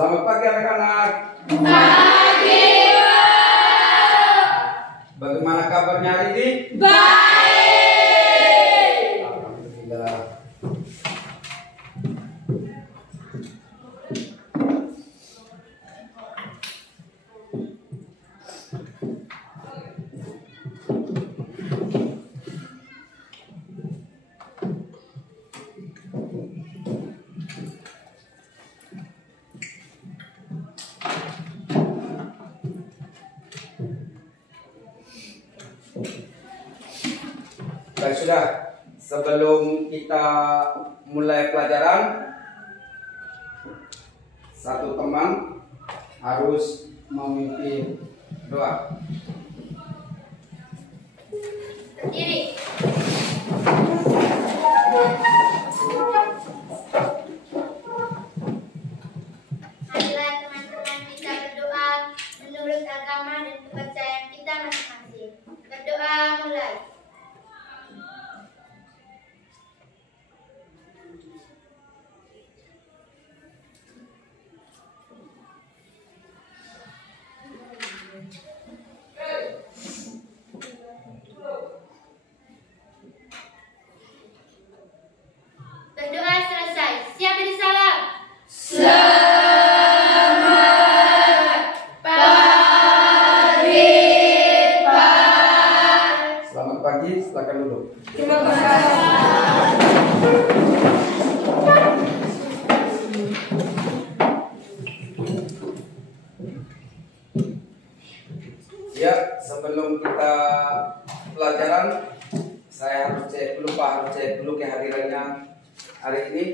Selamat pagi anak-anak. Pagi, Pak. Bagaimana kabarnya hari ini? Baik. Alhamdulillah. Baik, sudah. Sebelum kita mulai pelajaran, satu teman harus memimpin doa. Berdiri. Marilah teman-teman kita berdoa menurut agama dan kepercayaan kita masing-masing. Berdoa mulai. Berdoa selesai. Siap beri salam. Selamat pagi, Pak. Selamat pagi, silakan duduk. Terima kasih. Ya, sebelum kita pelajaran, saya harus cek dulu, Pak, harus cek dulu kehadirannya hari ini.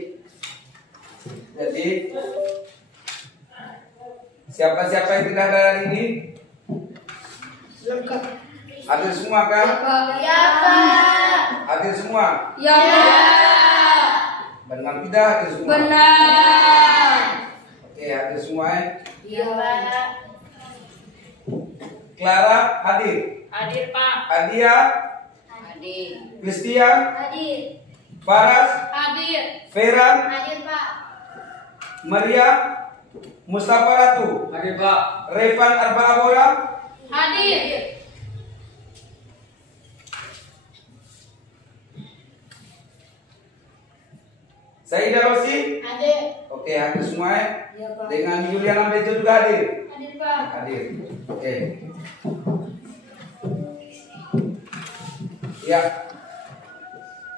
Jadi, siapa-siapa yang tidak ada hari ini? Hadir semua kan? Ya, Pak. Hadir semua? Ya, Pak. Benar tidak hadir semua? Benar. Oke, hadir semua ya? Ya, Pak. Clara hadir? Hadir, Pak. Adia? Hadir. Christian? Hadir. Faras? Hadir. Feran? Hadir, Pak. Maria? Mustafa Ratu? Hadir, Pak. Revan Arba'abora? Hadir. Saida Rosi? Hadir. Oke, hadir semua ya? Ya, Pak. Dengan Juliana Bejo juga hadir? Hadir, Pak. Hadir. Oke. Ya.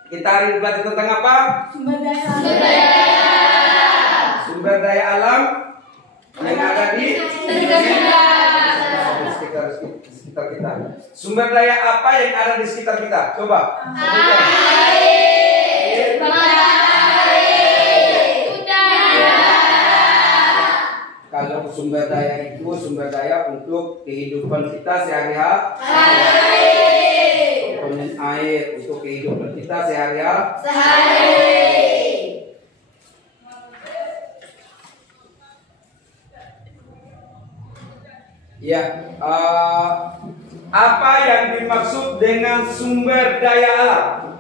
Kita hari ini belajar tentang apa? Sumber daya. Sumber daya alam yang ada di Sekitar kita. sekitar kita. Sumber daya apa yang ada di sekitar kita? Coba. sebutkan. Air, matahari, udara. Kalau sumber daya itu sumber daya untuk kehidupan kita sehari-hari. Komponen air untuk kehidupan kita sehari-hari. Ya, apa yang dimaksud dengan sumber daya alam?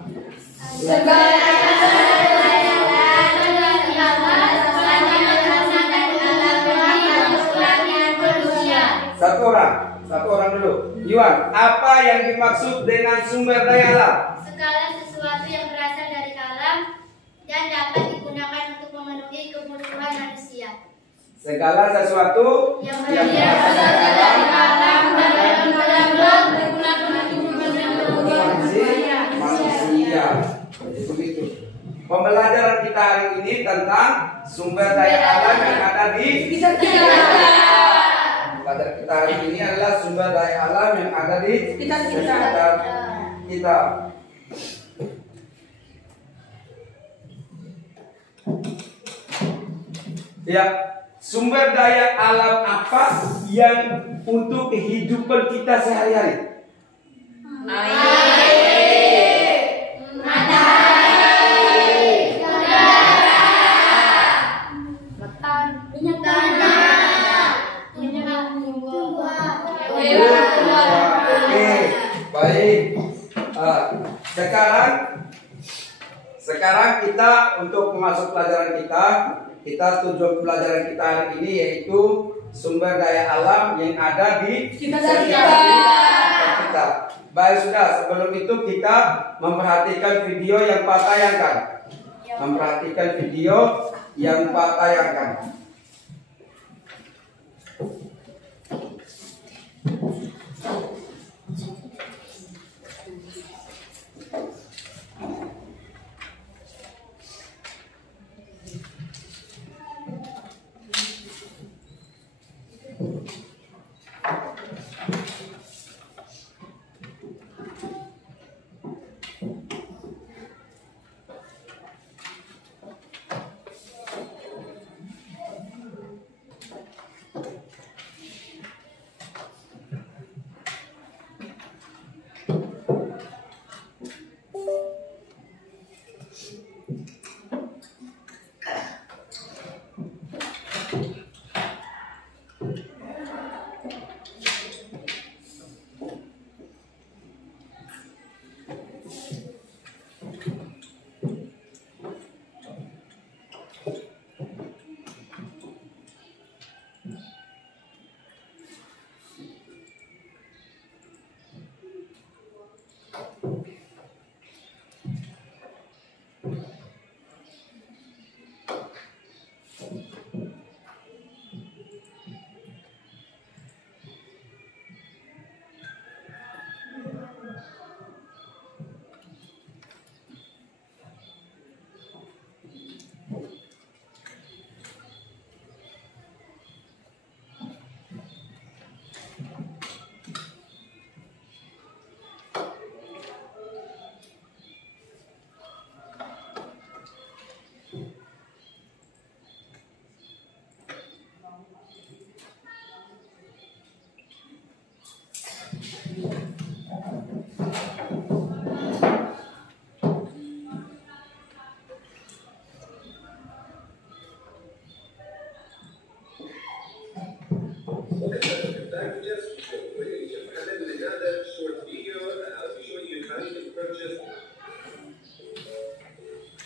Satu orang dulu. Yuan, apa yang dimaksud dengan sumber daya alam? Segala sesuatu yang berasal dari alam dan dapat digunakan untuk memenuhi kebutuhan manusia. Segala sesuatu Yang berasal dari alam dan dapat digunakan untuk memenuhi kebutuhan manusia. Jadi begitu. Pembelajaran kita hari ini tentang sumber daya alam yang ada di sekitar kita. Pembelajaran kita hari ini adalah sumber daya alam yang ada di sekitar kita. Ya, sumber daya alam apa yang untuk kehidupan kita sehari-hari? Oke, baik. Sekarang kita untuk masuk pelajaran tujuan pelajaran kita hari ini yaitu sumber daya alam yang ada di sekitar kita. Baik, sudah. Sebelum itu kita memperhatikan video yang Pak tayangkan. Memperhatikan video yang Pak tayangkan.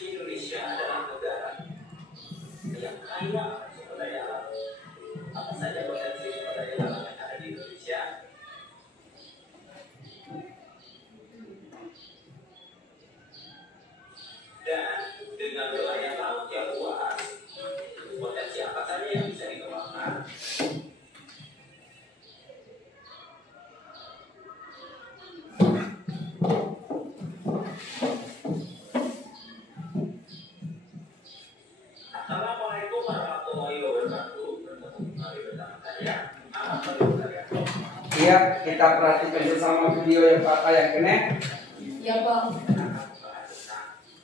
Indonesia adalah negara yang kaya akan sumber daya alam. Apa saja potensi sumber daya alam yang ada di Indonesia? Dan dengan wilayah laut yang luas, potensi apa saja yang bisa dikembangkan? Assalamualaikum warahmatullahi wabarakatuh. Bertemu kembali bersama saya, Ahmad Maulid. Iya, kita perhatikan bersama video yang Pak tayangkan ya. Ya, Bang.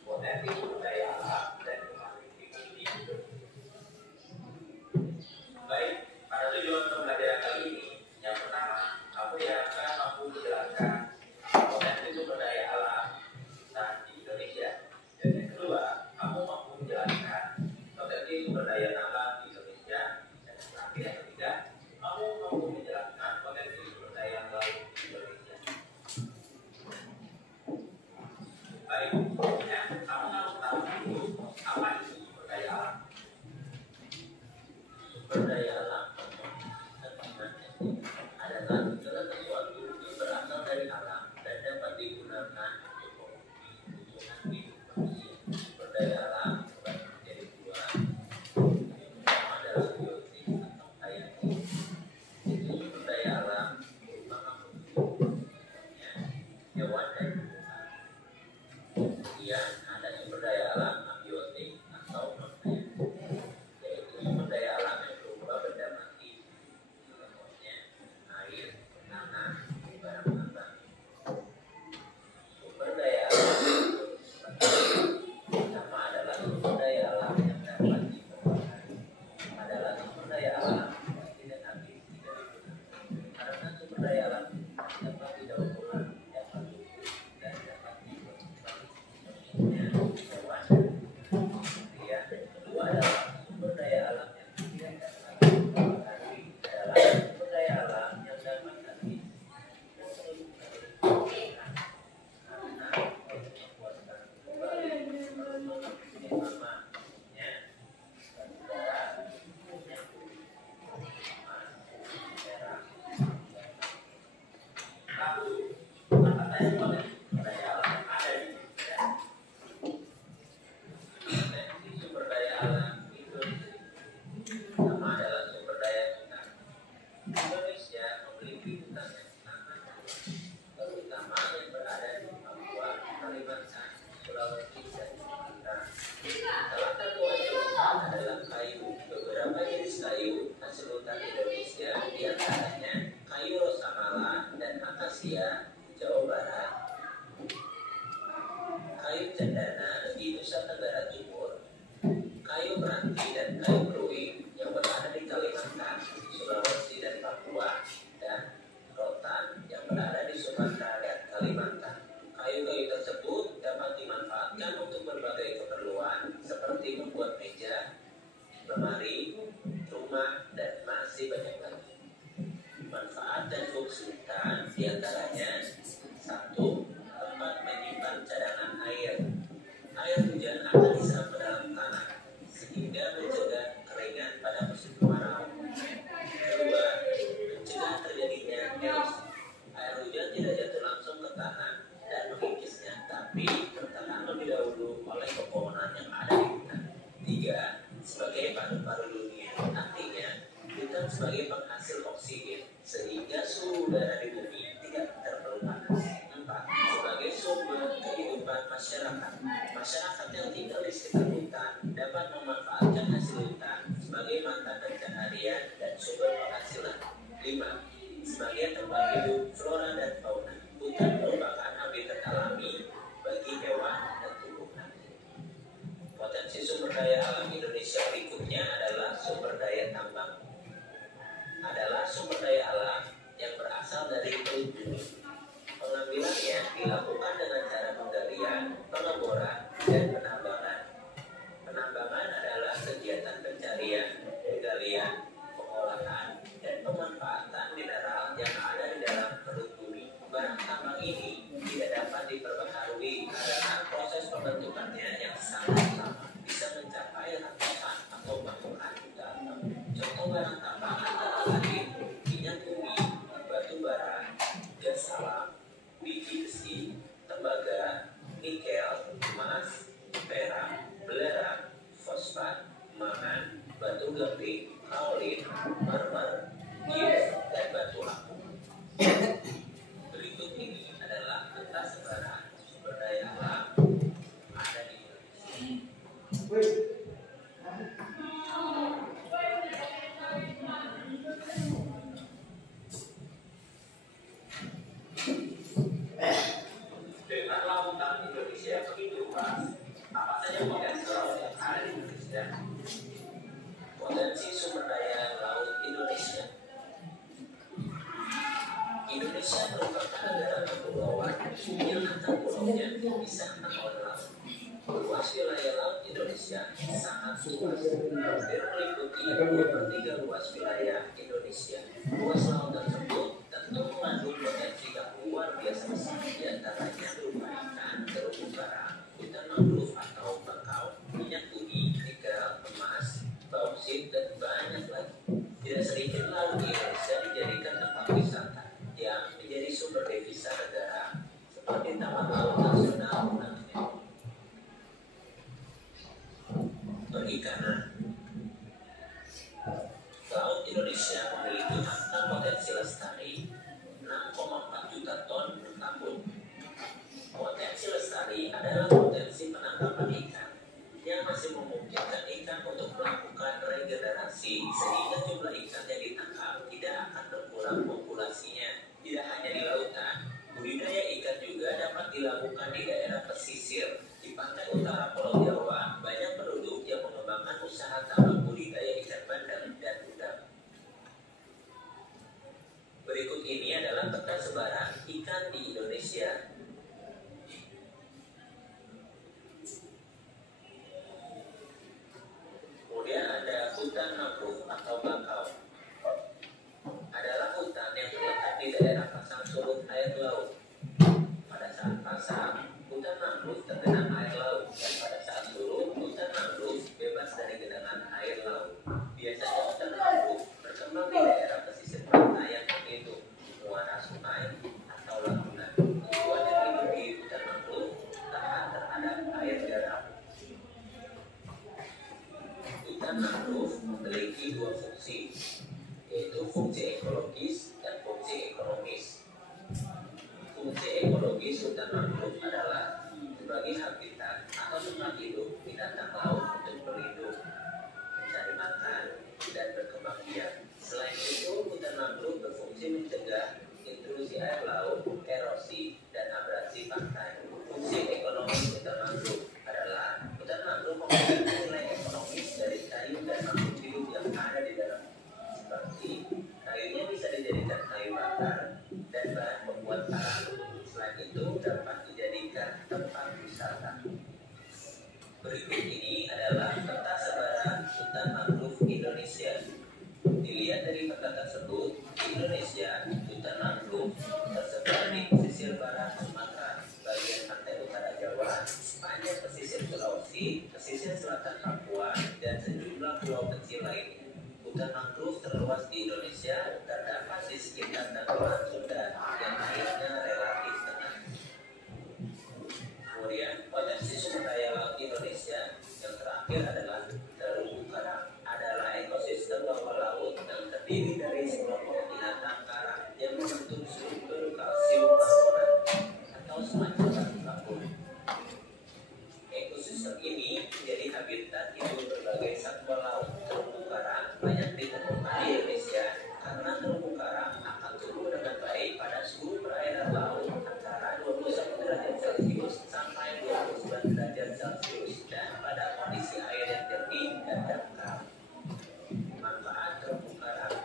Potensi sumber daya alam dan kembali di baik, pada tujuan pembelajaran kali ini, yang pertama, aku akan mampu menjelaskan potensi sumber daya alam di Indonesia. Dan yang kedua, aku mampu menjelaskan potensi sumber daya alam di Indonesia. Dan yang terakhir, yang ketiga, aku mampu menjelaskan potensi sumber daya laut di Indonesia. Baik, ya, kamu harus tahu dulu apa itu sumber daya alam. Sumber daya alam adalah segala sesuatu yang berasal dari alam dan dapat digunakan untuk kebutuhan hidup manusia. Sumber daya alam terbagi menjadi dua. Yang pertama adalah biotik atau hayati. Itu sumber daya alam berupa makhluk hewan dan tumbuhan. Kemudian ada sumber daya alam abiotik atau non-hayati, yaitu sumber daya alam yang berupa benda mati, contohnya air, tanah, barang tambang. Sumber daya alam pertama adalah sumber daya alam yang dapat dikembangkan, adalah sumber daya alam yang tidak habis tidak digunakan, karena sumber daya alam dapat didaur ulang, dapat dan dapat dikembangkan. Kalimantan. Kayu-kayu tersebut dapat dimanfaatkan untuk berbagai keperluan seperti membuat meja, lemari, rumah, dan masih banyak lagi. Manfaat dan fungsi hutan diantaranya: 1. Tempat menyimpan cadangan air. Air hujan akan diserap ke dalam tanah sehingga mencegah kekeringan pada musim kemarau. 2. Mencegah terjadinya erosi. Air hujan tidak jatuh langsung ke tanah dan mengikisnya, tapi tertahan lebih dahulu oleh pepohonan yang ada di hutan. 3. Sebagai paru-paru dunia, artinya hutan sebagai penghasil oksigen sehingga suhu udara di bumi tidak terlalu panas. 4. Sebagai sumber kehidupan masyarakat. Masyarakat yang tinggal di sekitar hutan dapat memanfaatkan hasil hutan sebagai mata pencaharian dan sumber penghasilan. 5. Sebagai tempat hidup flora dan fauna. Hutan merupakan habitat alami bagi hewan dan tumbuhan. Potensi sumber daya alam Indonesia berikutnya adalah sumber daya tambang. Adalah sumber daya alam yang berasal dari perut bumi. Pengambilannya dilakukan dengan cara penggalian, pengeboran, dan penambangan. Penambangan adalah kegiatan pencarian, penggalian, pengolahan, dan pemanfaatan mineral yang ada di dalam perut bumi. Barang tambang ini tidak dapat diperbaharui karena proses pembentukannya yang sangat lama, bisa mencapai ratusan atau bahkan jutaan tahun. Contoh barang tambang antara lain minyak bumi, batu bara, gas alam, biji besi, tembaga, nikel, emas, perak, belerang, fosfat, mangan, batu gamping, kaolin, marmer, gips, dan batu apung. Berikut ini adalah peta sebaran sumber daya alam ada di Indonesia. Dengan lautan Indonesia yang begitu luas, apa saja potensi laut yang ada di Indonesia? Potensi sumber daya laut Indonesia. Indonesia merupakan negara kepulauan yang antar pulaunya dipisahkan oleh laut. Luas wilayah laut Indonesia sangat luas, hampir meliputi 2/3 luas wilayah Indonesia. Luas laut tersebut tentu mengandung potensi yang luar biasa besar, diantaranya berupa ikan, terumbu karang, hutan mangrove atau bakau, minyak bumi, nikel, emas, bauksit, dan banyak lagi. Tidak sedikit laut Indonesia dijadikan tempat wisata yang menjadi sumber devisa negara seperti Taman Laut Nasional Nanggala. Perikanan. Laut Indonesia memiliki angka potensi lestari 6,4 juta ton per tahun. Potensi lestari adalah potensi penangkapan ikan yang masih memungkinkan ikan untuk melakukan regenerasi sehingga jumlah ikan yang ditangkap tidak akan berkurang populasinya. Tidak hanya di lautan, budidaya ikan juga dapat dilakukan di daerah pesisir. Di pantai utara Pulau Jawa, banyak penduduk yang mengembangkan usaha tambang budidaya ikan bandeng dan udang. Berikut ini adalah peta sebaran ikan di Indonesia. Kemudian ada hutan mangrove atau bakau. Adalah hutan yang terletak di daerah pasang surut air laut. Pada saat pasang, hutan mangrove tergenang air laut, dan pada saat surut, hutan mangrove bebas dari genangan air laut. Biasanya hutan mangrove berkembang di daerah pesisir pantai yang menghitung muara sungai atau laguna. Tujuan yang hidup di hutan mangrove tahan terhadap air garam. Hutan mangrove memiliki dua fungsi, yaitu fungsi ekologis dan fungsi ekonomis. Fungsi ekologis hutan mangrove adalah sebagai habitat atau tempat hidup binatang laut untuk berlindung, mencari makan, dan berkembang biak. Selain itu, hutan mangrove berfungsi mencegah intrusi air laut, erosi, dan abrasi pantai. Fungsi ekonomis hutan mangrove adalah hutan mangrove memiliki nilai ekonomis dari kayu dan makhluk hidup yang ada di dalam, seperti kayunya bisa dijadikan kayu bakar dan bahan pembuat karang. Selain itu, itu dapat dijadikan tempat wisata. Berikut ini adalah peta sebaran hutan mangrove Indonesia. Dilihat dari peta tersebut, di Indonesia, hutan mangrove tersebar di pesisir barat Sumatera, bagian pantai utara Jawa, sepanjang pesisir Sulawesi, pesisir selatan Papua, dan sejumlah pulau kecil lainnya. Hutan mangrove terluas di Indonesia terdapat di sekitar Kepulauan Sunda yang airnya relatif tenang. Kemudian potensi sumber daya laut Indonesia yang terakhir adalah terumbu karang, adalah ekosistem bawah laut yang terdiri dari sekelompok binatang karang yang membentuk struktur kalsium karbonat atau semacam batu kapur. Ekosistem ini menjadi habitat hidup berbagai satwa laut. Terumbu karang banyak ditemukan di Indonesia karena terumbu karang akan tumbuh dengan baik pada suhu perairan laut antara 21 derajat Celcius sampai 29 derajat Celcius dan pada kondisi air yang jernih dan dangkal. Manfaat terumbu karang.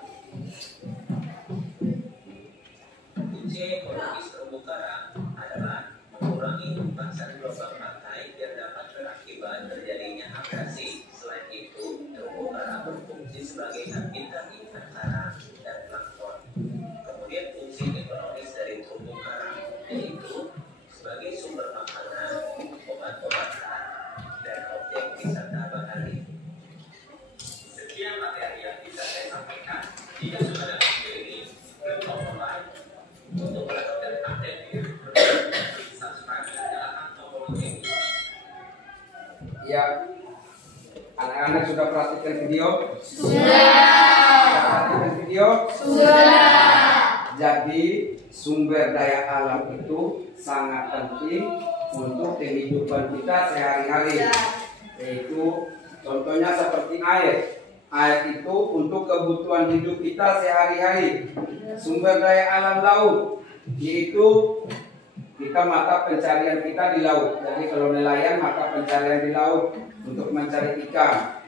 Kunci ekologis terumbu karang adalah mengurangi pasang gelombang pantai yang dapat berakibat terjadinya abrasi. Selain itu, terumbu karang berfungsi sebagai habitat ikan karang dan plankton. Kemudian fungsi ekonomis dari terumbu karang yaitu sebagai sumber makanan, obat-obatan, dan objek wisata bahari. Sekian materi yang bisa saya sampaikan. Jika sudah ada ini, klik tombol like untuk mendapatkan update subscribe dan tombol lonceng. Ya, anak-anak sudah perhatikan video? Sudah. Perhatikan video? Sudah. Jadi sumber daya alam itu sangat penting untuk kehidupan kita sehari-hari. Yaitu contohnya seperti air. Air itu untuk kebutuhan hidup kita sehari-hari. Sumber daya alam laut yaitu kita mata pencarian kita di laut. Jadi kalau nelayan mata pencarian di laut untuk mencari ikan.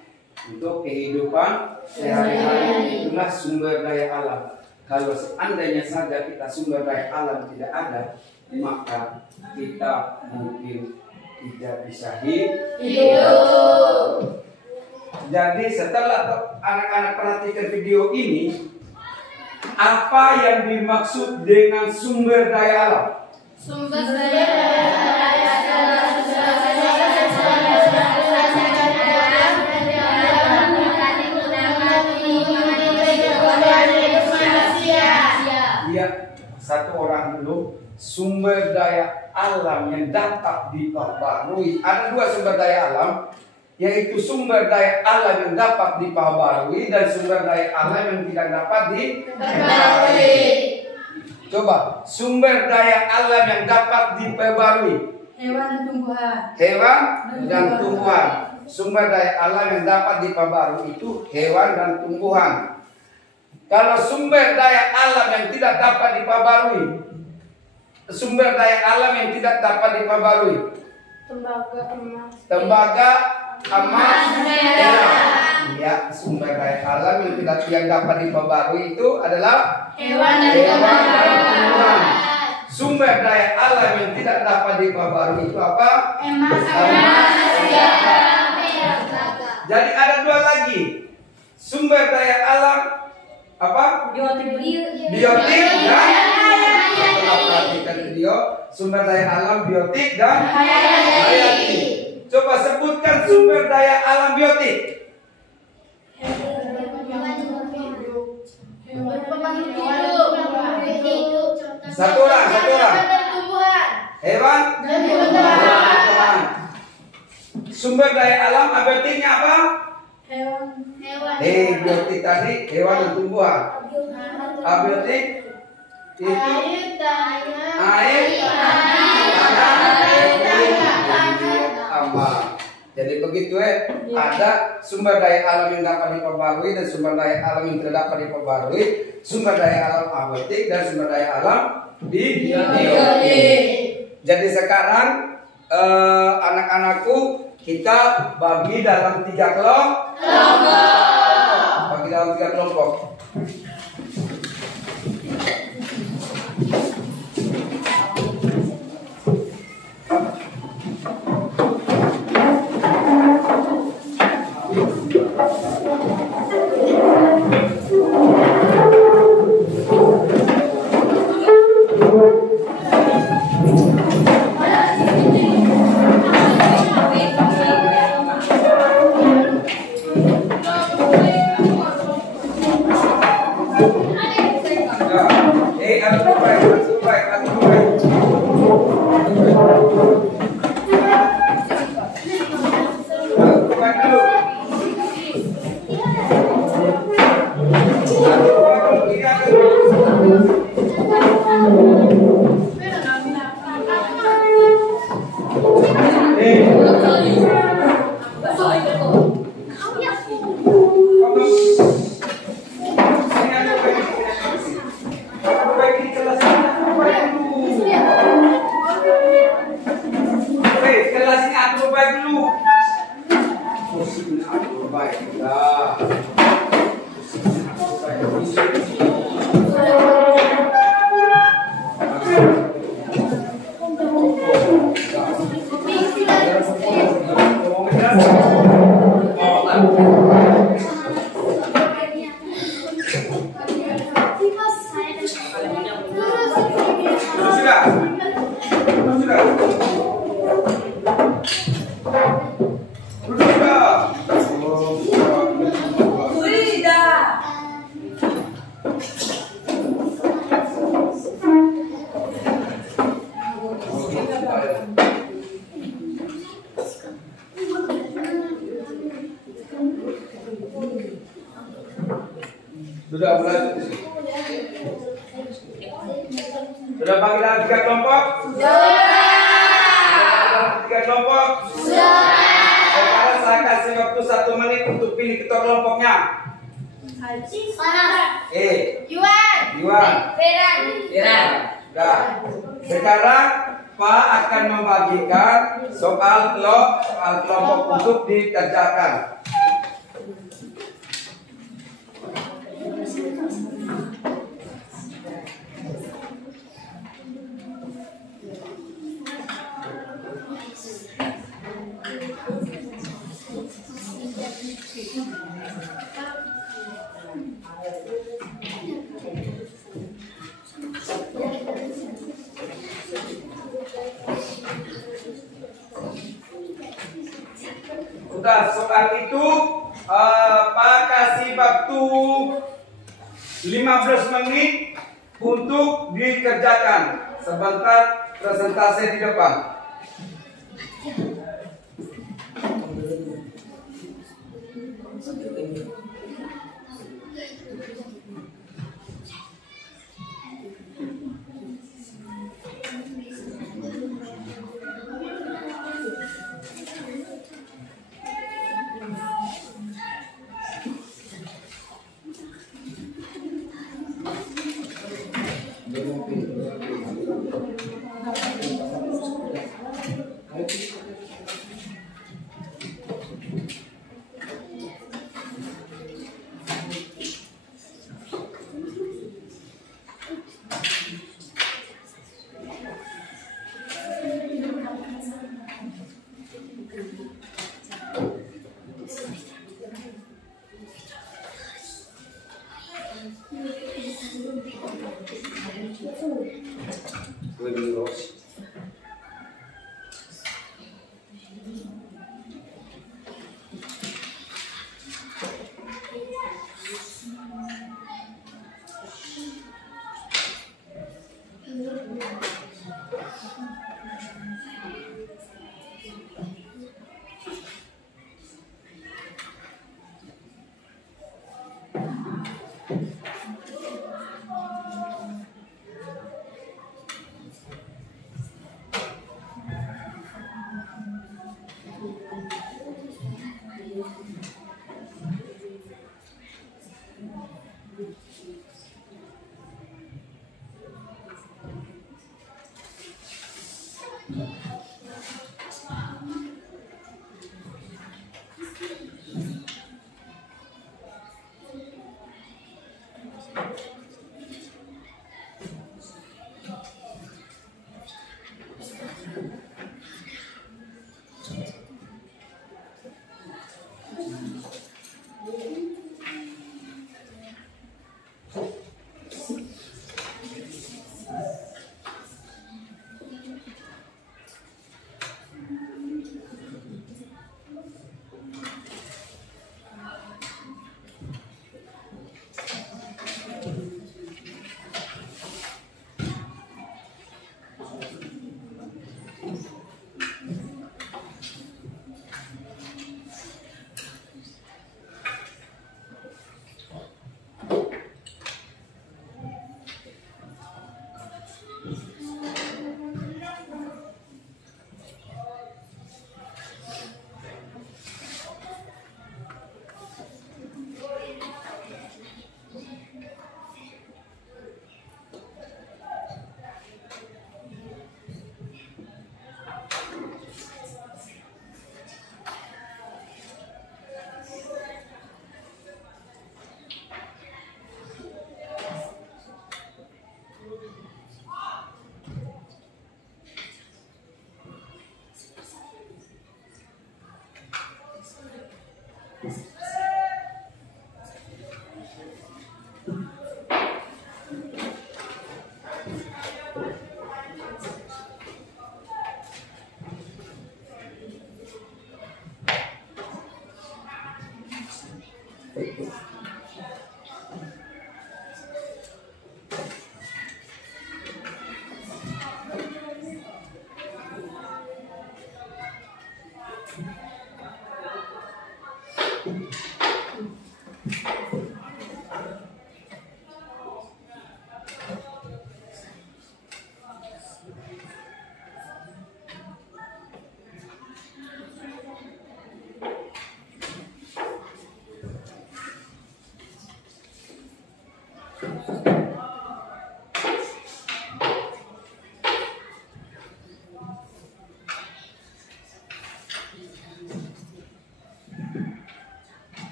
Untuk kehidupan sehari-hari itulah sumber daya alam. Kalau seandainya saja kita sumber daya alam tidak ada, maka kita mungkin tidak bisa hidup. Jadi setelah anak-anak perhatikan video ini, apa yang dimaksud dengan sumber daya alam? Sumber daya alam. Ya, satu orang dulu. Sumber daya alam yang dapat diperbarui. Ada dua sumber daya alam, yaitu sumber daya alam yang dapat diperbarui dan sumber daya alam yang tidak dapat diperbarui. Coba, sumber daya alam yang dapat diperbarui. Hewan dan tumbuhan. Hewan dan tumbuhan. Sumber daya alam yang dapat diperbarui itu hewan dan tumbuhan. Kalau sumber daya alam yang tidak dapat diperbarui, sumber daya alam yang tidak dapat diperbarui, tembaga, emas, perak. Ya, sumber daya alam yang dapat diperbarui itu adalah Hewan dan tumbuhan. Sumber daya alam yang tidak dapat diperbarui itu apa? Emas. Jadi ada dua lagi. Sumber daya alam apa? Biotik. Biotik dan setelah perhatikan video, sumber daya alam biotik dan hayati. Coba sebutkan sumber daya alam biotik. Satu orang. Hewan dan tumbuhan. Sumber daya alam abiotiknya apa? Hewan. Biotik tadi hewan dan tumbuhan. Abiotik itu air, tanah. Jadi begitu ada sumber daya alam yang dapat diperbarui dan sumber daya alam yang tidak dapat diperbarui, sumber daya alam abiotik dan sumber daya alam biotik. Jadi sekarang anak-anakku kita bagi dalam 3 kelompok. Bagi dalam 3 kelompok. Sudah mulai. Sudah panggilan 3 kelompok? Sudah. 3 kelompok? Sudah. Sekarang saya kasih waktu 1 menit untuk pilih ketua kelompoknya. Yuan. Feran. Sudah. Sekarang Pak akan membagikan soal kelompok untuk dikerjakan. Udah, soal itu Pak kasih waktu 15 menit untuk dikerjakan. Sebentar presentasi di depan.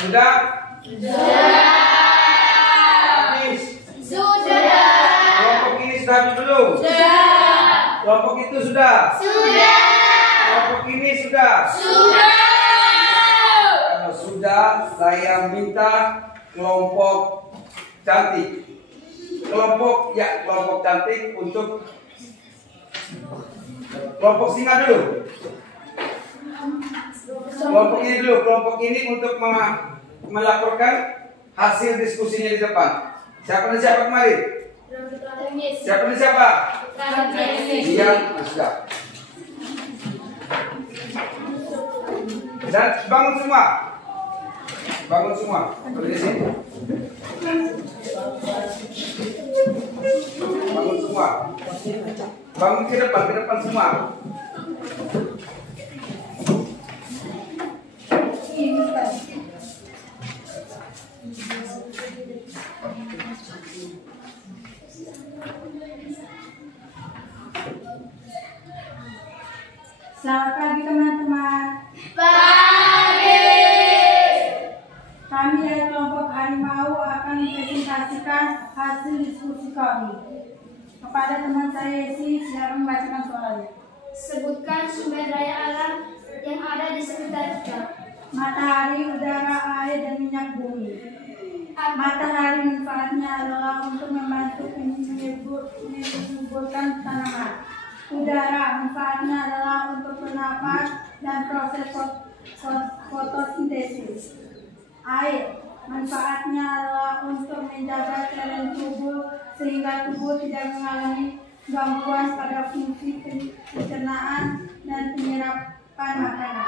Sudah? Habis? Kelompok ini sudah habis belum? Kelompok itu sudah? Kelompok ini sudah? Kalau sudah, saya minta kelompok cantik. Kelompok cantik untuk kelompok singa dulu. Kelompok ini dulu. Kelompok ini untuk melaporkan hasil diskusinya di depan. Siapa dan siapa kemarin? Siapa dan siapa? Iya, sudah. Dan bangun semua. Bangun semua. Berdiri sini. Bangun semua. Bangun ke depan semua. Selamat pagi teman-teman. Kami dari kelompok Harimau akan mempresentasikan hasil diskusi kami. Kepada teman saya Yesi, silakan membacakan soalnya. Sebutkan sumber daya alam yang ada di sekitar kita. Matahari, udara, air, dan minyak bumi. Matahari manfaatnya adalah untuk membantu menyuburkan tanaman. Udara manfaatnya adalah untuk bernapas dan proses fotosintesis. Air manfaatnya adalah untuk menjaga cairan tubuh sehingga tubuh tidak mengalami gangguan pada fungsi pencernaan dan penyerapan makanan.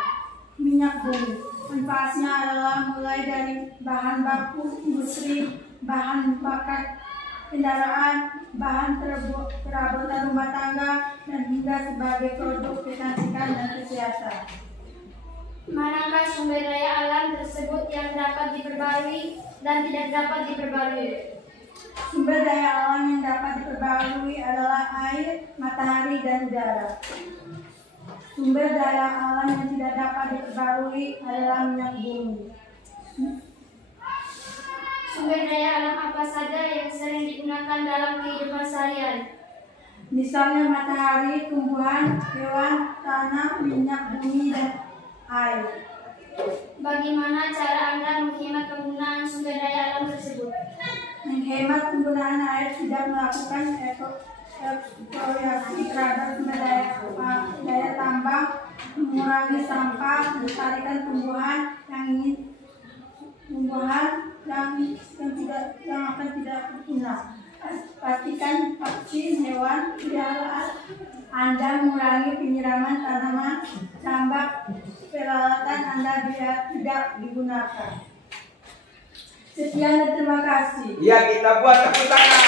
Minyak bumi manfaatnya adalah mulai dari bahan baku industri, bahan bakar kendaraan, bahan perabotan rumah tangga, dan hingga sebagai produk kecantikan dan kesehatan. Manakah sumber daya alam tersebut yang dapat diperbarui dan tidak dapat diperbarui? Sumber daya alam yang dapat diperbarui adalah air, matahari, dan udara. Sumber daya alam yang tidak dapat diperbarui adalah minyak bumi. Sumber daya alam apa saja yang sering digunakan dalam kehidupan seharian? Misalnya matahari, tumbuhan, hewan, tanah, minyak bumi, dan air. Bagaimana cara Anda menghemat penggunaan sumber daya alam tersebut? Menghemat penggunaan air, tidak melakukan eksplorasi terhadap sumber daya tambang, mengurangi sampah, melestarikan tumbuhan yang akan tidak berguna. Pastikan vaksin hewan peliharaan Anda, mengurangi penyiraman tanaman, tambak peralatan Anda biar tidak digunakan. Sekian dan terima kasih. Ya, kita buat tepuk tangan.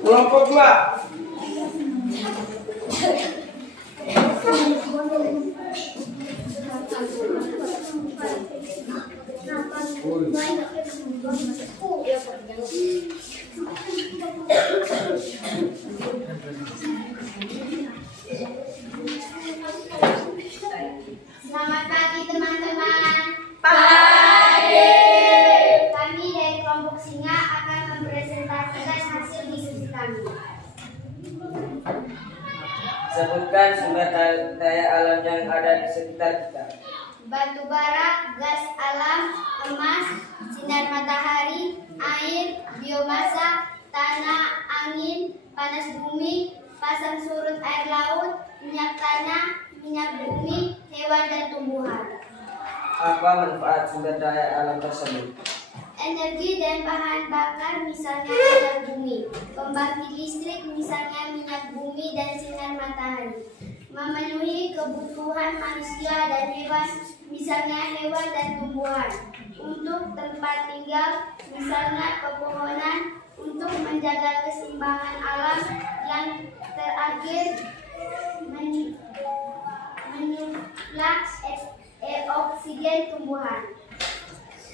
Kelompok 2. Selamat pagi teman-teman. Pagi. Kami dari kelompok singa akan mempresentasikan hasil diskusi kami. Sebutkan sumber daya alam yang ada di sekitar kita. Batu bara, gas alam, emas, sinar matahari, air, biomasa, tanah, angin, panas bumi, pasang surut air laut, minyak tanah, minyak bumi, hewan dan tumbuhan. Apa manfaat sumber daya alam tersebut? Energi dan bahan bakar misalnya minyak bumi, pembangkit listrik misalnya minyak bumi dan sinar matahari, memenuhi kebutuhan manusia dan hewan misalnya hewan dan tumbuhan, untuk tempat tinggal misalnya pepohonan, untuk menjaga keseimbangan alam, yang terakhir menyuplai oksigen tumbuhan.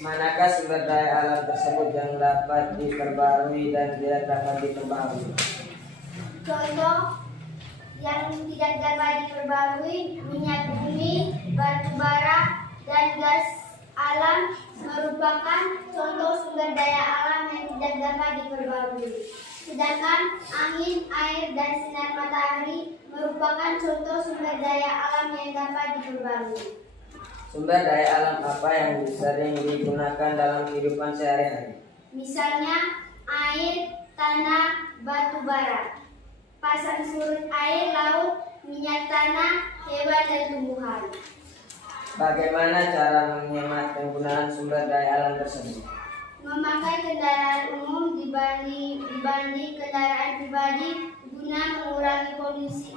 Manakah sumber daya alam tersebut yang dapat diperbarui dan tidak dapat diperbarui? Contoh yang tidak dapat diperbarui, minyak bumi, batu bara, dan gas alam merupakan contoh sumber daya alam yang tidak dapat diperbarui. Sedangkan angin, air, dan sinar matahari merupakan contoh sumber daya alam yang dapat diperbarui. Sumber daya alam apa yang sering digunakan dalam kehidupan sehari-hari? Misalnya air, tanah, batu bara, pasang surut air laut, minyak tanah, hewan dan tumbuhan. Bagaimana cara menghemat penggunaan sumber daya alam tersebut? Memakai kendaraan umum dibanding kendaraan pribadi guna mengurangi polusi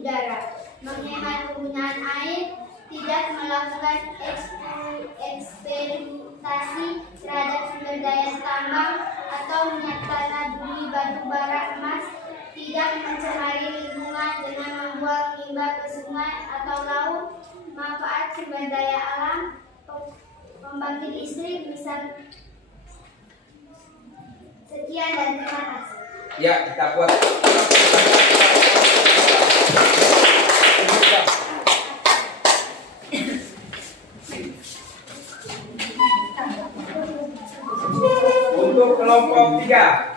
udara, menghemat penggunaan air, tidak melakukan eksploitasi terhadap sumber daya tambang atau minyak tanah, bumi, batu bara, emas, tidak mencemari lingkungan dengan membuang limbah ke sungai atau laut, manfaat sumber daya alam, pembangkit listrik, misal. Sekian dan terima kasih. Ya, kita buat. Untuk kelompok 3.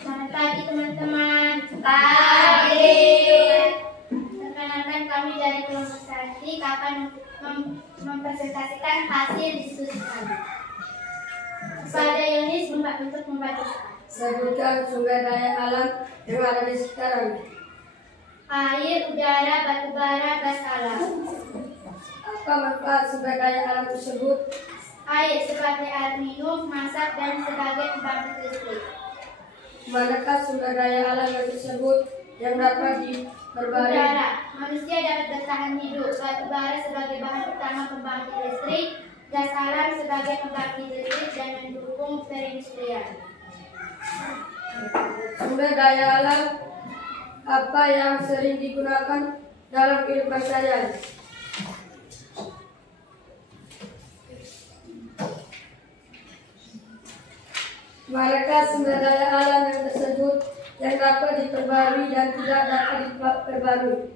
Selamat pagi teman-teman. Pagi. Perkenalkan kami dari kelompok santri akan mempresentasikan hasil diskusi kami. Kepada Yunis untuk membantu. Sebutkan sumber daya alam yang ada di sekitar. Air, udara, batu bara, gas alam. Apa manfaat sumber daya alam tersebut? Air sebagai air minum, masak, dan sebagai pembangkit listrik. Manakah sumber daya alam yang tersebut yang dapat diperbarui? Udara, manusia dapat bertahan hidup. Batu bara sebagai bahan utama pembangkit listrik. Gas alam sebagai pembangkit listrik dan mendukung perindustrian. Sumber daya alam apa yang sering digunakan dalam kehidupan sehari-hari? Manakah sumber daya alam yang tersebut yang dapat diperbarui dan tidak dapat diperbarui?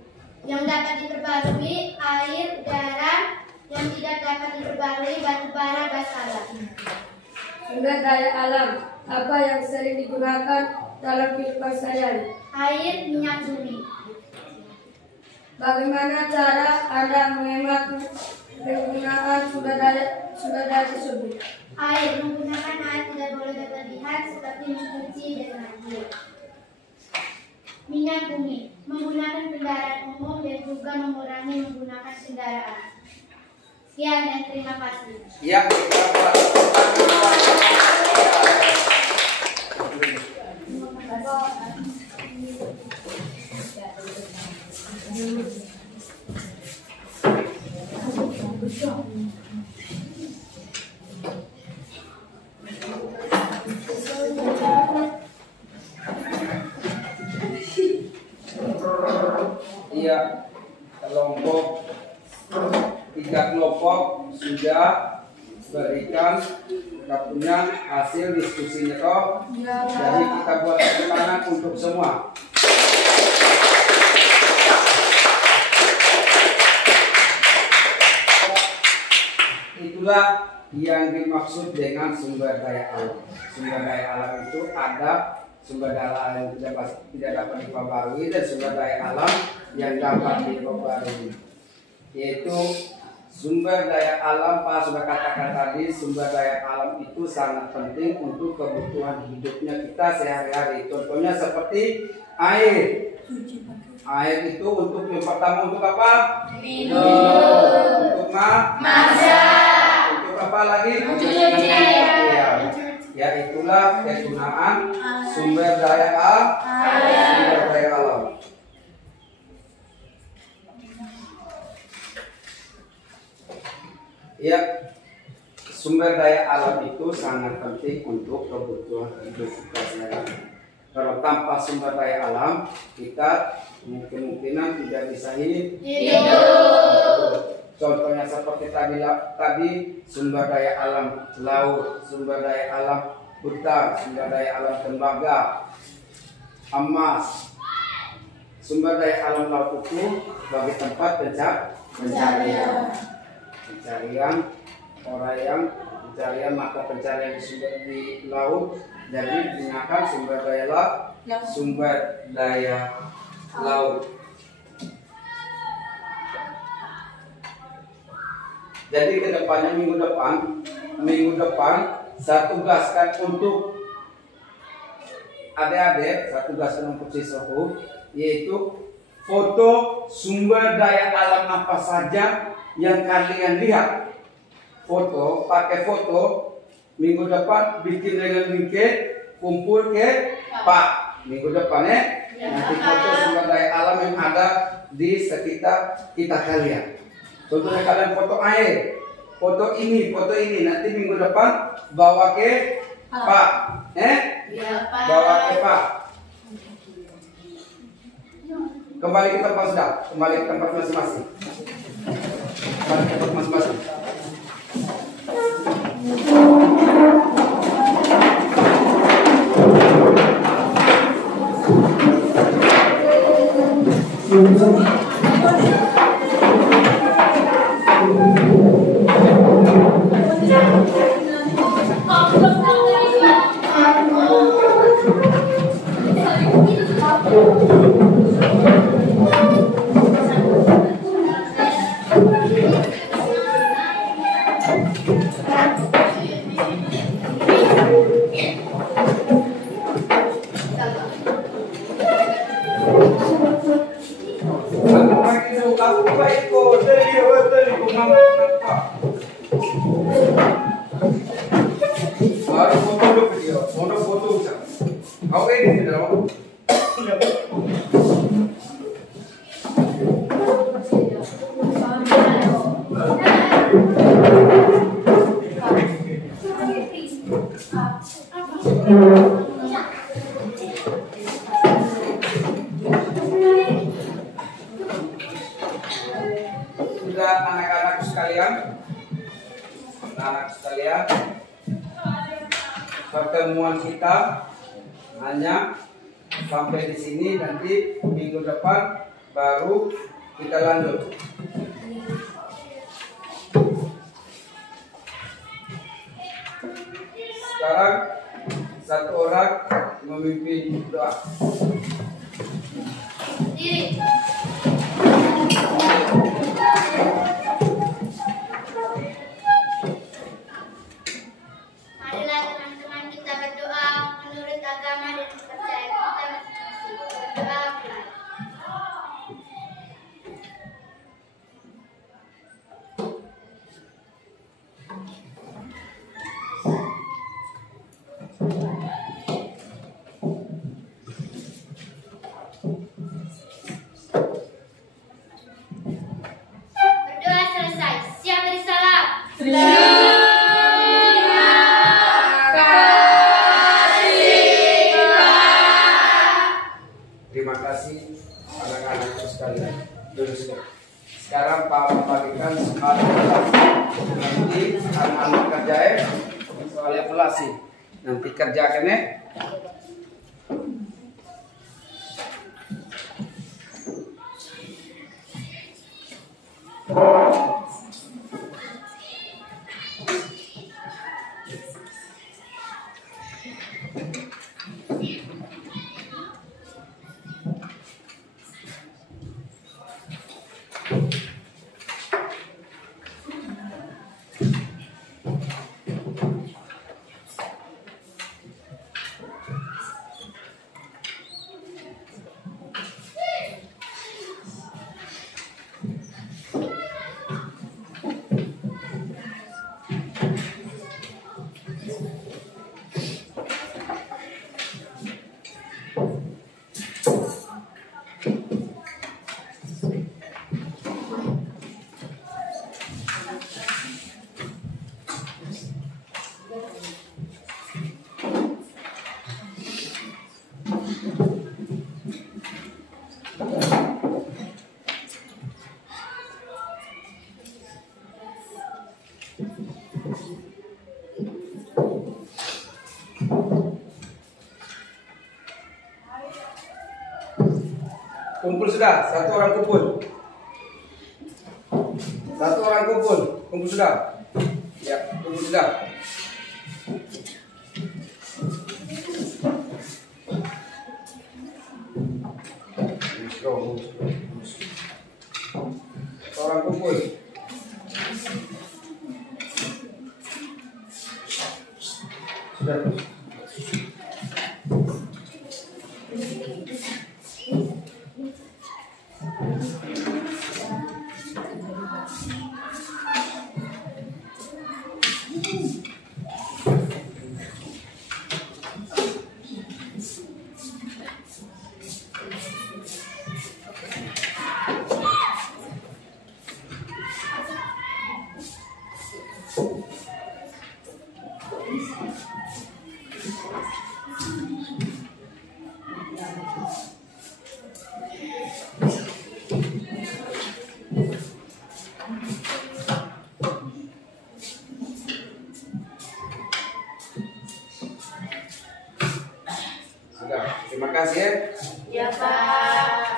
Yang dapat diperbarui air, udara. Yang tidak dapat diperbarui batu bara, gas alam. Sumber daya alam apa yang sering digunakan dalam kehidupan sehari-hari? Air, minyak bumi. Bagaimana cara Anda menghemat penggunaan sumber daya tersebut? Air, menggunakan air tidak boleh berlebihan seperti mencuci dan mandi. Minyak bumi, menggunakan kendaraan umum dan juga mengurangi menggunakan kendaraan. Sekian dan terima kasih. Ya, kita buat. Iya, kelompok 3 kelompok sudah berikan kita punya hasil diskusinya toh. Jadi kita buat tepuk tangan untuk semua. Itulah yang dimaksud dengan sumber daya alam. Sumber daya alam itu ada sumber daya alam yang tidak dapat diperbarui dan sumber daya alam yang dapat diperbarui. Yaitu sumber daya alam, Pak sudah katakan tadi, sumber daya alam itu sangat penting untuk kebutuhan hidupnya kita sehari-hari. Contohnya seperti air. Air itu untuk yang pertama untuk apa? Minum. Untuk masak. Untuk apa lagi? Mencuci. Ya itulah kegunaan sumber daya alam. Sumber daya alam. Ya, sumber daya alam itu sangat penting untuk kebutuhan hidup kita sehari-hari. Kalau tanpa sumber daya alam, kita kemungkinan tidak bisa hidup. Contohnya seperti tadi sumber daya alam laut, sumber daya alam hutan, sumber daya alam tembaga, emas. Sumber daya alam laut itu sebagai tempat pencarian mata pencarian di laut, jadi digunakan sumber daya laut. Jadi kedepannya minggu depan saya tugaskan untuk adik-adik, saya tugaskan untuk siswaku, yaitu foto sumber daya alam apa saja yang kalian lihat. Pakai foto, minggu depan bikin dengan bingkai, kumpul ke Pak. Minggu depan nanti foto sumber daya alam yang ada di sekitar kita kalian. Contohnya kalian foto air, foto ini, nanti minggu depan bawa ke Pak, bawa ke Pak. Kembali ke tempat sudah, kembali ke tempat masing-masing. Sudah anak-anak sekalian, pertemuan kita hanya sampai di sini, nanti minggu depan baru kita lanjut. Sekarang satu orang memimpin doa. Marilah teman-teman kita berdoa menurut agama dan kepercayaan kita masing-masing. Berdoa mulai. Berdoa selesai. Siap bersalam. Terima kasih anak-anakku sekalian. Sekarang Pak membagikan soal nanti anak-anak kerjain soal evaluasi. Nanti kerjakan ya. kumpul sudah. Satu orang kumpul. Satu orang kumpul. Kumpul sudah. Ya, kumpul sudah. Orang kumpul. Sudah. Sudah. Terima kasih ya. Ya, Pak.